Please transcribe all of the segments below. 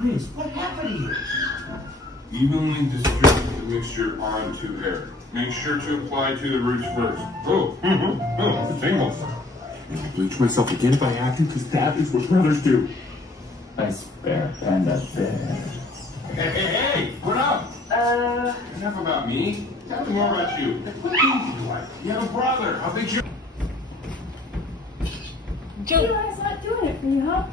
Vince, what happened here? Evenly distribute the mixture onto hair. Make sure to apply to the roots first. Oh, oh, tingles. I bleach myself again if I have to, because that is what brothers do. Nice bear, panda bear. Hey, what up? Enough about me. Tell me more about you. What do you like? You have a brother. How big's your... Eli's not doing it for you, huh?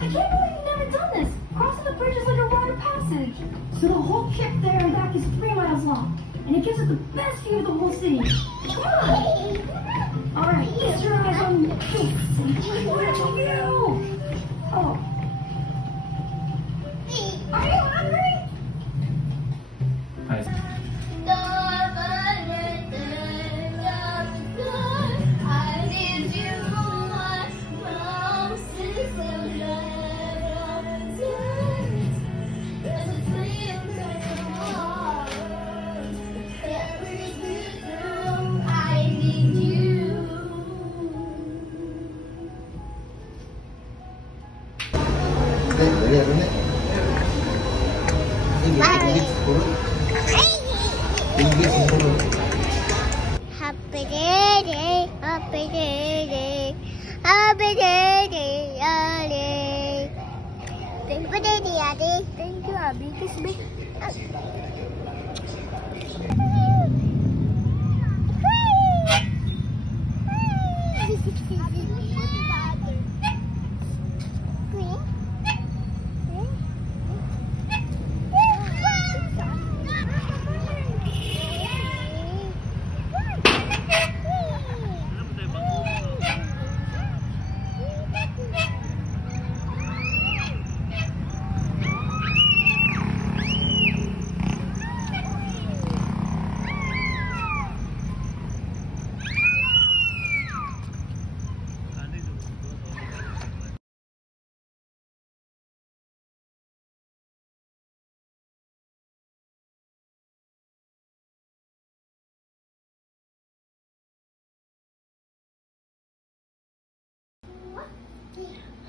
I can't believe you've never done this. Crossing the bridge is like a rite of passage. So the whole trip there and back is 3 miles long. And it gives us the best view of the whole city. Come on. All right, get your eyes on the kids. What are you? Oh. Are you hungry? Nice. Happy day, happy day, happy day, Adi. Thank you, Daddy, Adi. Thank you, Abby. Kiss me.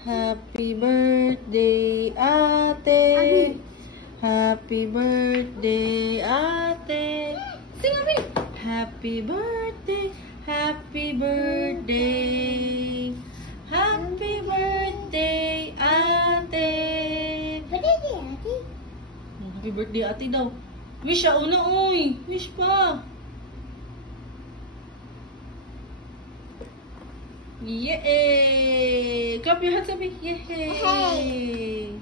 Happy birthday, Ate. Happy birthday, Ate. Sing Abi. Happy birthday, happy birthday. Happy birthday, Ate. Happy birthday, Ate daw. Wish siya una, oy. Wish pa. Yay! Clap your hands, Abby. Yay! Hey.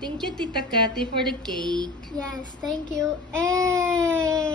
Thank you, Tita Cathy, for the cake. Yes, thank you. Hey.